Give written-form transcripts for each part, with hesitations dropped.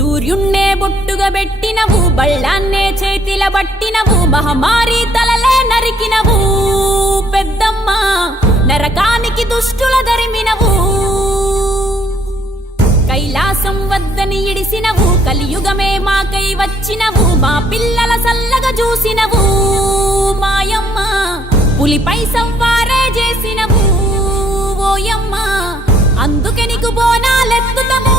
సూర్యున్నే బొట్టుగా పెట్టినవు, బళ్ళాన్నే చేతిల బట్టినవు, మహమారి తలలే నరికినవు పెద్దమ్మ, నరకానికి దుష్టుల దరిమినవు. కైలాసం వద్దని ఇడిసినవు, కలియుగమే మాకై వచ్చినవు, మా పిల్లల సల్లగా చూసినవు మాయమ్మ, పులిపై సవ్వారే చేసినవు ఓయమ్మ, అందుకే నీకు బోనాలెత్తుతము.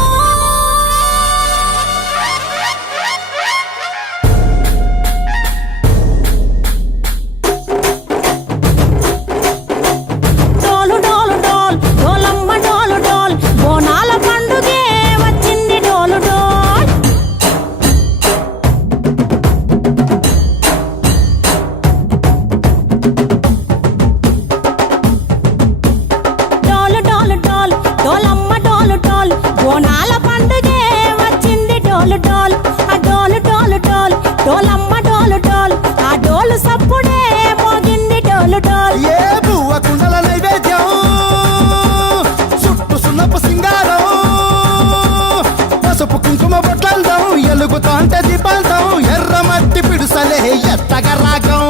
ఎలుగుతాంటే దీపాంతం ఎర్రమట్టి పిడుసలే ఎత్తగా రాగం,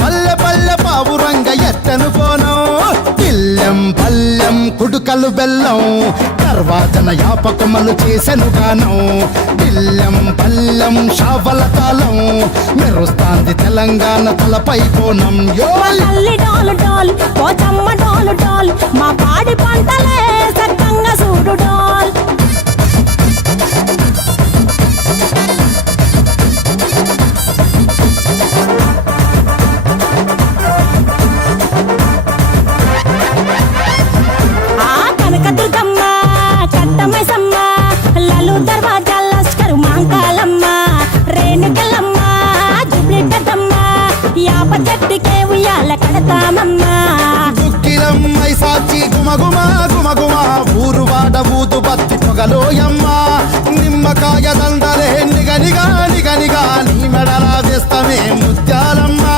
పల్లె పల్లె పావురంగ ఎత్తను కోనం, పిల్లెం పల్లెం కుడుకలు బెల్లం, తర్వాతన యాపకమలు చేసెను గానం, పిల్లెం పల్లెం షావల తాళం, మెరుస్తాంది తెలంగాణ తలపై కోణం. మా పాడి పంటలే సక్కంగా చూడు డోల్. చెట్టుకే ఉయ్యాల కడతామమ్మా, దుక్కిలమ్మై సాచి గుమగుమ గుమగుమ, ఊరు వాడ ఊదు బత్తి పొగలోయమ్మ, నిమ్మకాయ దండలే నిగనిగా నిగనిగా, నీ మెడలా వేస్తమే ముత్యాలమ్మ.